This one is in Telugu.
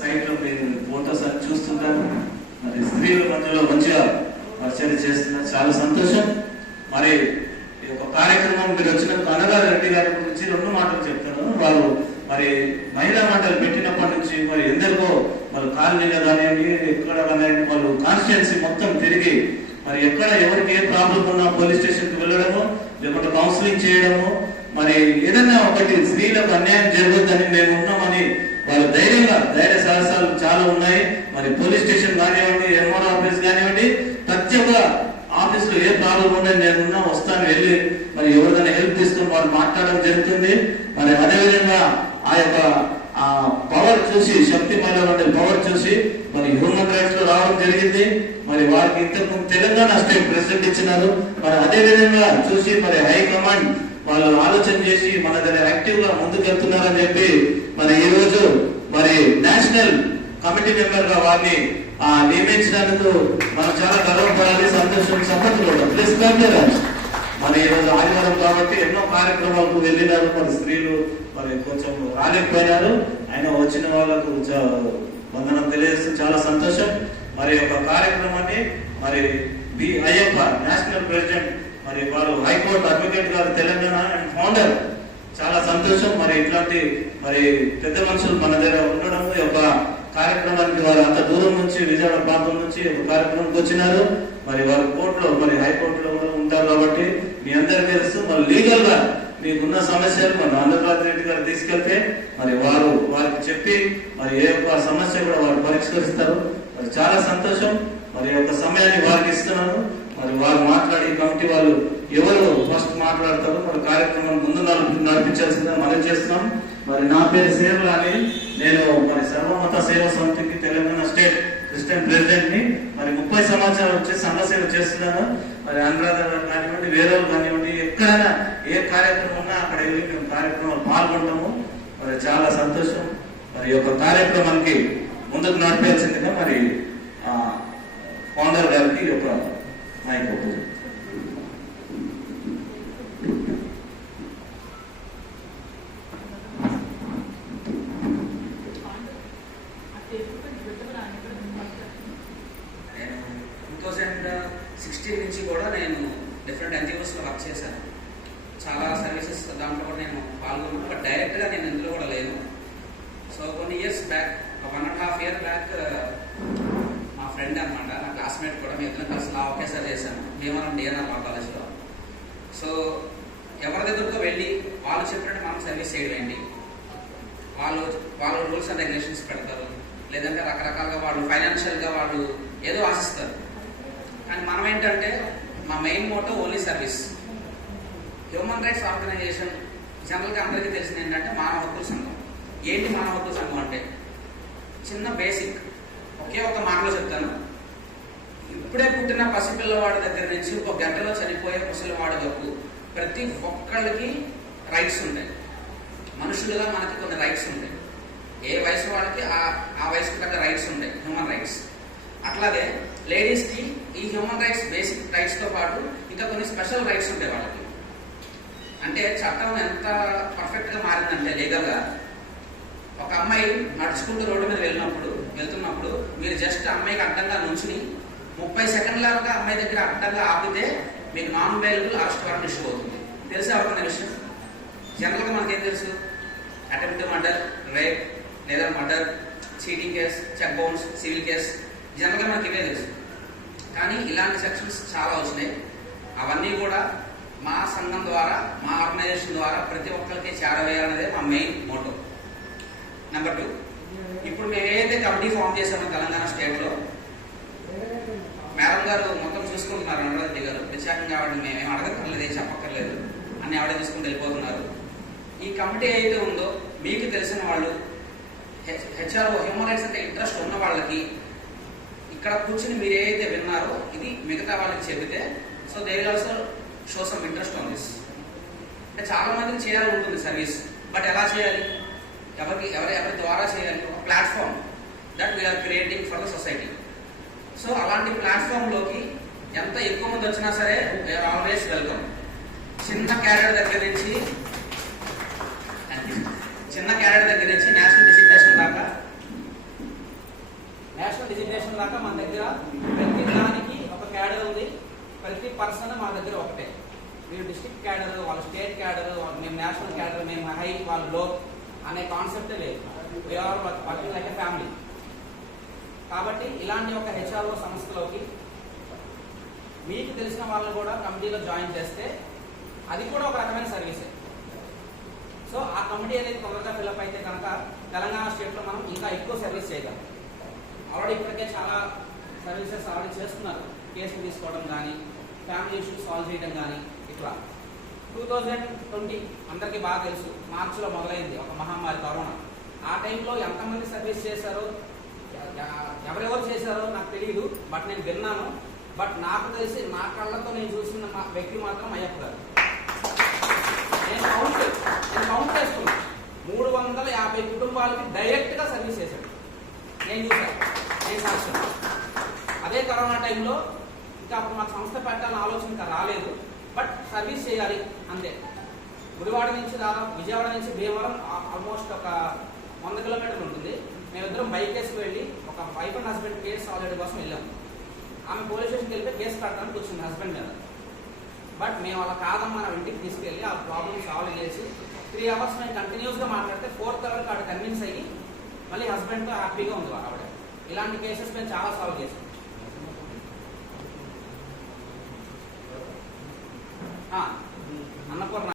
సైట్ లో మీరు ఫోటోస్ అని చూస్తుంటారు. మరి స్త్రీల మధ్యలో మంచిగా పరిచయం చేస్తున్నారు, చాలా సంతోషం. మరి ఈ యొక్క కార్యక్రమం మీరు వచ్చినందుకు అనగా రెడ్డి గారి గురించి 2 మాటలు చెప్తాను. వాళ్ళు మరి మహిళా మండలి పెట్టినప్పటి నుంచి మరి ఎందరికో వాళ్ళు కాలనీలో కానివ్వండి, ఎక్కడ కానివ్వండి, వాళ్ళు కాన్స్టిట్యున్సీ మొత్తం తిరిగి మరి ఎక్కడ ఎవరికి ఏ ప్రాబ్లం ఉన్నా పోలీస్ స్టేషన్కి వెళ్ళడము, లేకపోతే కౌన్సిలింగ్ చేయడము, మరి ఏదైనా ఒకటి స్త్రీలకు అన్యాయం జరగొద్దని మేము ఉన్నామని వాళ్ళు ధైర్య సాహసాలు చాలా ఉన్నాయి. మరి పోలీస్ స్టేషన్ కానివ్వండి, ఎంఆర్ ఆఫీస్ కానివ్వండి, ప్రతి ఒక్క ఆఫీస్ లో ఏ ప్రాబ్లం ఉందని నేనున్నా వస్తాను, వెళ్ళి మరి ఎవరిదైనా హెల్ప్ తీసుకుని వాళ్ళు మాట్లాడడం జరుగుతుంది. మరి అదేవిధంగా ఆ యొక్క పవర్ చూసి, శక్తి మహిళ పవర్ చూసి మరి హ్యూమన్ రైట్స్ లో రావడం జరిగింది. మరి వారికి ఇంతకు తెలంగాణ స్టేట్ ప్రెసిడెంట్ ఇచ్చినారు. మరి అదే విధంగా చూసి మరి హైకమాండ్ వాళ్ళు ఆలోచన చేసి మన దగ్గర యాక్టివ్ గా ముందుకు వెళ్తున్నారని చెప్పి మరి ఈ రోజు మరి నేషనల్ కమిటీ మెంబర్ గా వారిని నియమించినందుకు మనం చాలా గర్వపడాలి, సంతోషం. సపోర్ట్ ప్లీజ్ మరి ఈ రోజు ఆదివారం కాబట్టి ఎన్నో కార్యక్రమాలకు వెళ్ళినారు. మరి స్త్రీలు మరి కొంచెం రాలేకపోయినారు. ఆయన వచ్చిన వాళ్ళకు వందనం తెలియజేస్తూ చాలా సంతోషం. మరి ఒక కార్యక్రమాన్ని మరి బి అయ్యప్ప నేషనల్ ప్రెసిడెంట్ మరి వారు హైకోర్టు అడ్వకేట్ గారు తెలంగాణ అండ్ ఫౌండర్, చాలా సంతోషం. మరి ఇట్లాంటి మరి పెద్ద మనుషులు మన దగ్గర ఉండడం, ఈ యొక్క కార్యక్రమానికి వారు అంత దూరం నుంచి విజయవాడ ప్రాంతం నుంచి ఒక కార్యక్రమానికి వచ్చినారు. మరి వారు కోర్టులో మరి హైకోర్టులో కూడా ఉంటారు కాబట్టి మీ అందరికీ తెలుసు. మరి లీగల్ గా మీకున్న సమస్యలు మన ఆంధ్రప్రదేశ్ రెడ్డి గారు తీసుకెళ్తే మరి వారికి చెప్పి మరి ఏ ఒక్క సమస్య కూడా వారు పరిష్కరిస్తారు. మరి చాలా సంతోషం. మరి ఒక సమయాన్ని వారికి ఇస్తున్నాను. మరి వారు మాట్లాడి కమిటీ వాళ్ళు ఎవరు ఫస్ట్ మాట్లాడతారు, మరి కార్యక్రమం ముందు నడిపించాల్సిందని మనం చేస్తున్నాం. మరి నా పేరు సేవలు అని, నేను మరి సర్వమత సేవా సమితికి తెలంగాణ స్టేట్ క్రిస్టియన్ ప్రెసిడెంట్ ని. మరి 30 సంవత్సరాలు వచ్చి సంఘ సేవ చేస్తున్నాను. మరి అనురాధ కానివ్వండి, వేరే కానివ్వండి, ఎక్కడైనా ఏ కార్యక్రమం ఉన్నా అక్కడ వెళ్ళి మేము కార్యక్రమాలు పాల్గొంటాము. మరి చాలా సంతోషం. మరి ఈ యొక్క కార్యక్రమానికి ముందుకు నడిపించిందిగా మరి ఫౌండర్ గారికి ఒక మైక్ అవుతుంది. నేను 2016 నుంచి కూడా నేను డిఫరెంట్ ఎన్జిఓస్లో వర్క్ చేశాను. చాలా సర్వీసెస్ దాంట్లో కూడా నేను పాల్గొన్నాను. బట్ డైరెక్ట్గా నేను ఇందులో కూడా లేను. సో కొన్ని ఇయర్స్ బ్యాక్, 1.5 year బ్యాక్, మా ఫ్రెండ్ అనమాట, నా క్లాస్మేట్ కూడా, మేము ఇద్దరం కలిసి లా ఒకేసారి చేశాను భీమవరం డిఎన్ఆర్ లా కాలేజ్లో. సో ఎవరి దగ్గరతో వెళ్ళి వాళ్ళు చెప్పినట్టు మనం సర్వీస్ చేయడం ఏంటి, వాళ్ళు రూల్స్ అండ్ రెగ్యులేషన్స్ పెడతారు, లేదంటే రకరకాలుగా వాళ్ళు ఫైనాన్షియల్గా వాళ్ళు ఏదో ఆశిస్తారు. కానీ మనం ఏంటంటే మా main motto only service. Human rights organization జనరల్గా అందరికీ తెలిసింది ఏంటంటే మానవ హక్కుల సంఘం. ఏంటి మానవ హక్కుల సంఘం అంటే? చిన్న బేసిక్ ఒకే ఒక మాటలో చెప్తాను. ఇప్పుడే పుట్టిన పసిపిల్లవాడి దగ్గర నుంచి 1 గంటలో చనిపోయే ముసలివాడి వరకు ప్రతి ఒక్కళ్ళకి రైట్స్ ఉంటాయి. మనుషులుగా మనకి కొన్ని రైట్స్ ఉంటాయి. ఏ వయసు వాళ్ళకి ఆ వయసుకి తగ్గ రైట్స్ ఉంటాయి, హ్యూమన్ రైట్స్. అట్లాగే లేడీస్కి ఈ హ్యూమన్ రైట్స్, బేసిక్ రైట్స్తో పాటు ఇంకా కొన్ని స్పెషల్ రైట్స్ ఉంటాయి వాళ్ళకి. అంటే చట్టం ఎంత పర్ఫెక్ట్గా మారిందంటే లీగల్గా, ఒక అమ్మాయి నడుచుకుంటూ రోడ్డు మీద వెళ్తున్నప్పుడు మీరు జస్ట్ అమ్మాయికి అడ్డంగా నుంచుని 30 సెకండ్లగా అమ్మాయి దగ్గర అడ్డంగా ఆపితే మీకు non bailable arrest warrant issue అవుతుంది. తెలిసే అవుతున్న విషయం. జనరల్గా మనకేం తెలుసు? అటెంప్ట్ మర్డర్, రేప్ లేదా murder, cheating case, check bounce, civil case, జనరల్గా మనకి ఇవే తెలుసు. కానీ ఇలాంటి సెక్షన్స్ చాలా వచ్చినాయి. అవన్నీ కూడా మా సంఘం ద్వారా, మా ఆర్గనైజేషన్ ద్వారా ప్రతి ఒక్కరికి చేరవేయాలనేదే మా మెయిన్ మోటో. నెంబర్ 2, ఇప్పుడు మేము ఏదైతే కమిటీ ఫామ్ చేసామో తెలంగాణ స్టేట్లో, మేడం గారు మొత్తం చూసుకుంటున్నారు. అనురాధ గారు ప్రత్యేకంగా ఆవిడని మేమేం అడగక్కర్లేదు, ఏం చెప్పక్కర్లేదు, అన్ని ఆవిడ తీసుకుని వెళ్ళిపోతున్నారు. ఈ కమిటీ అయితే ఉందో మీకు తెలిసిన వాళ్ళు, హెచ్ఆర్ఓ హ్యూమన్ రైట్స్ అంటే ఇంట్రెస్ట్ ఉన్న వాళ్ళకి ఇక్కడ కూర్చుని మీరు ఏదైతే విన్నారో ఇది మిగతా వాళ్ళకి చెబితే, so they will also show some interest on this. అంటే చాలా మందికి చేయాలని ఉంటుంది సర్వీస్, బట్ ఎలా చేయాలి, ఎవరి ద్వారా చేయాలి? ఒక platform that we're creating for the society. So అలాంటి ప్లాట్ఫామ్లోకి ఎంత ఎక్కువ మంది వచ్చినా సరే వీఆర్ ఆల్వేస్ వెల్కమ్. చిన్న క్యాడర్ దగ్గర నుంచి నేషనల్ డెసిగ్నేషన్ దాకా నేషనల్ డిజిగ్నేషన్ దాకా మన దగ్గర ప్రతి దానికి ఒక క్యాడర్ ఉంది. ప్రతి పర్సన్ మన దగ్గర ఒకటే. మీరు డిస్ట్రిక్ట్ క్యాడర్, వాళ్ళు స్టేట్ క్యాడర్, మేము నేషనల్ క్యాడర్, మేము హై, వాళ్ళు లో అనే కాన్సెప్టే లేదు. We're working like a family. కాబట్టి ఇలాంటి ఒక హెచ్ఆర్ఓ సంస్థలోకి మీకు తెలిసిన వాళ్ళని కూడా కమిటీలో జాయిన్ చేస్తే అది కూడా ఒక రకమైన సర్వీసే. సో ఆ కమిటీ అనేది తొందరగా ఫిల్అప్ అయితే కనుక తెలంగాణ స్టేట్లో మనం ఇంకా ఎక్కువ సర్వీస్ చేయగలం. ఆల్రెడీ ఇప్పటికే చాలా సర్వీసెస్ ఆల్రెడీ చేస్తున్నారు. కేసులు తీసుకోవడం కానీ, ఫ్యామిలీ ఇష్యూస్ సాల్వ్ చేయడం కానీ. ఇట్లా 2020 అందరికీ బాగా తెలుసు, మార్చిలో మొదలైంది ఒక మహమ్మారి కరోనా. ఆ టైంలో ఎంతమంది సర్వీస్ చేశారో, ఎవరెవరు చేశారో నాకు తెలియదు, బట్ నేను విన్నాను. బట్ నాకు తెలిసి నా కళ్ళతో నేను చూసిన వ్యక్తి మాత్రం అయ్యప్ప గారు. నేను కౌంట్ చేసుకున్నాను. 350 కుటుంబాలకి డైరెక్ట్గా సర్వీస్ చేశాడు. నేను చూశాను, నేను సాక్ష్యం. అదే కరోనా టైంలో ఇంకా అప్పుడు మా సంస్థ పెట్టాలని ఆలోచన ఇంకా రాలేదు. బట్ సర్వీస్ చేయాలి అంతే. గుడివాడ నుంచి దాదాపు విజయవాడ నుంచి భీమవరం ఆల్మోస్ట్ ఒక 100 కిలోమీటర్లు ఉంటుంది. మేమిద్దరం బైక్ కేసుకు వెళ్ళి ఒక wife and husband case solve చేయడం కోసం వెళ్ళాము. ఆమె పోలీస్ స్టేషన్కి వెళ్తే కేసు కట్టడానికి వచ్చింది హస్బెండ్ మీద. బట్ మేము అలా కాదమ్మా నా ఇంటికి తీసుకెళ్ళి ఆ ప్రాబ్లమ్ సాల్వ్ చేసి 3 అవర్స్ మేము కంటిన్యూస్గా మాట్లాడితే 4th అవర్కి ఆవిడ కన్విన్స్ అయ్యి మళ్ళీ హస్బెండ్తో హ్యాపీగా ఉంది ఆవిడ. ఇలాంటి కేసెస్ మేము చాలా సాల్వ్ చేసాం.